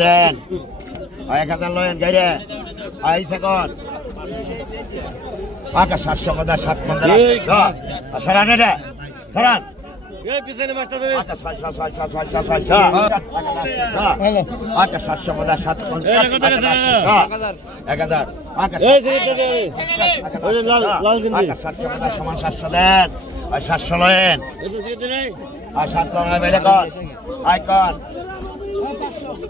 then 1000 লয়েন গাইরে I second আকা 750 715 সরান রে সরান এই পিছনে মাস্টার ধরে আকা 600 আকা 750 750 1000 আকা এই লাল গিন্দি আকা 750 সমান 700 দেন আর 700 লয়েন আর 700 লয়েন বেরে কর আইকন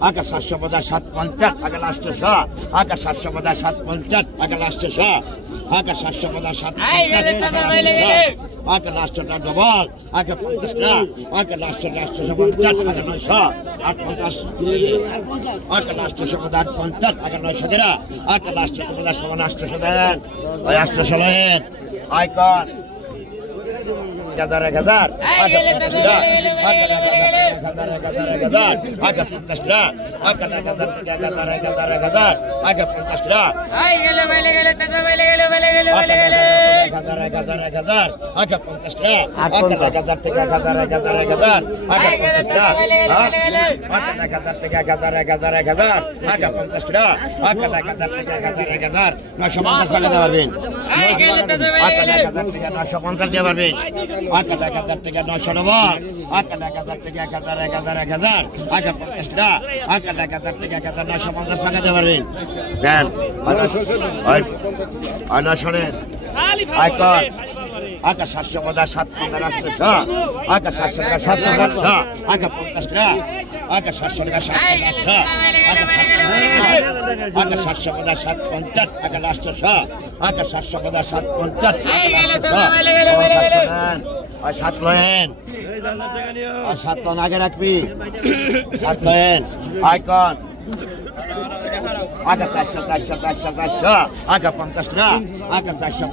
আকা 750 750 আকা লাস্ট 100 আকা 750 750 আকা লাস্ট 100 আকা 750 750 আকা লাস্টটা ডবল আকা 50 টাকা আকা লাস্ট 750 আকা 900 850 আকা লাস্ট 750 আকা 900 টাকা আকা লাস্ট 800 দেন ওই 800 লেন আইকন 1000 আকা 50 আকা 50 টাকা আকা 1000 আকা 50 টাকা আই গেলে বাইলে গেলে টাকা বাইলে গেলে আকা 50 টাকা আকা 1000 থেকে 1000 আকা 50 টাকা আকা 1000 থেকে 1000 আকা 50 টাকা আকা 1000 থেকে 1000 950 টাকা পারবেন আই গেলে টাকা বাইলে আকা 1000 থেকে 950 দিয়ে পারবেন আকা 1000 থেকে 900 নেব আকা 1000 থেকে 1000 আকা 50 টাকা আকা 1000 থেকে 950 টাকা দিয়ে পারবেন দেন আর 900 নেন আইকন আকা 750 750 আকা 700 টাকা 750 আকা 50 টাকা আকা 700 টাকা 750 আকা 750 750 আকা লাস্ট 100 আকা 750 750 আর 7 লয়েন আর 7 লন আগে রাখবি 7 লয়েন আইকন আকা 400 আকা 50 টাকা আকা 400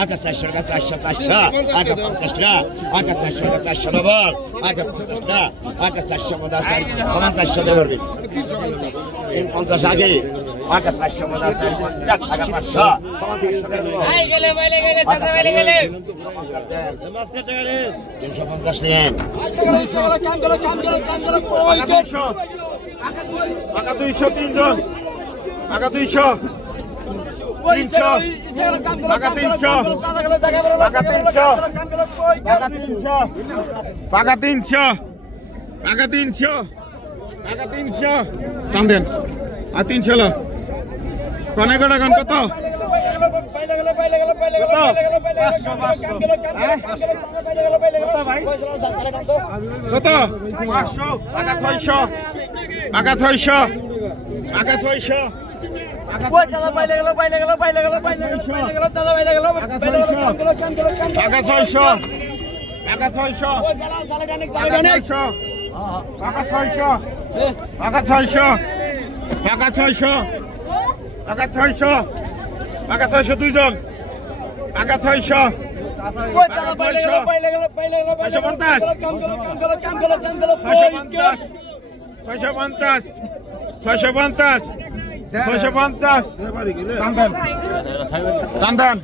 আকা 400 টাকা 400 আকা 50 টাকা আকা 400 টাকা 400 ডবল আকা 50 টাকা আকা 450 দেবেন 50 আগে আকা 450 আকা 500 আই গেলে বাইলে গেলে টাকা বাইলে গেলে মাস্টার টাকা রে 350 নেন আকা 200 তিনজন আকা 200 আকা 300 আকা 300 আকা 300 টান দেন আর 300 লো কোনে গোটা গান কত কত 500 আকা 600 আকা 600 আকা 600 আকা 600 দুইজন আকা 600 650 টান দেন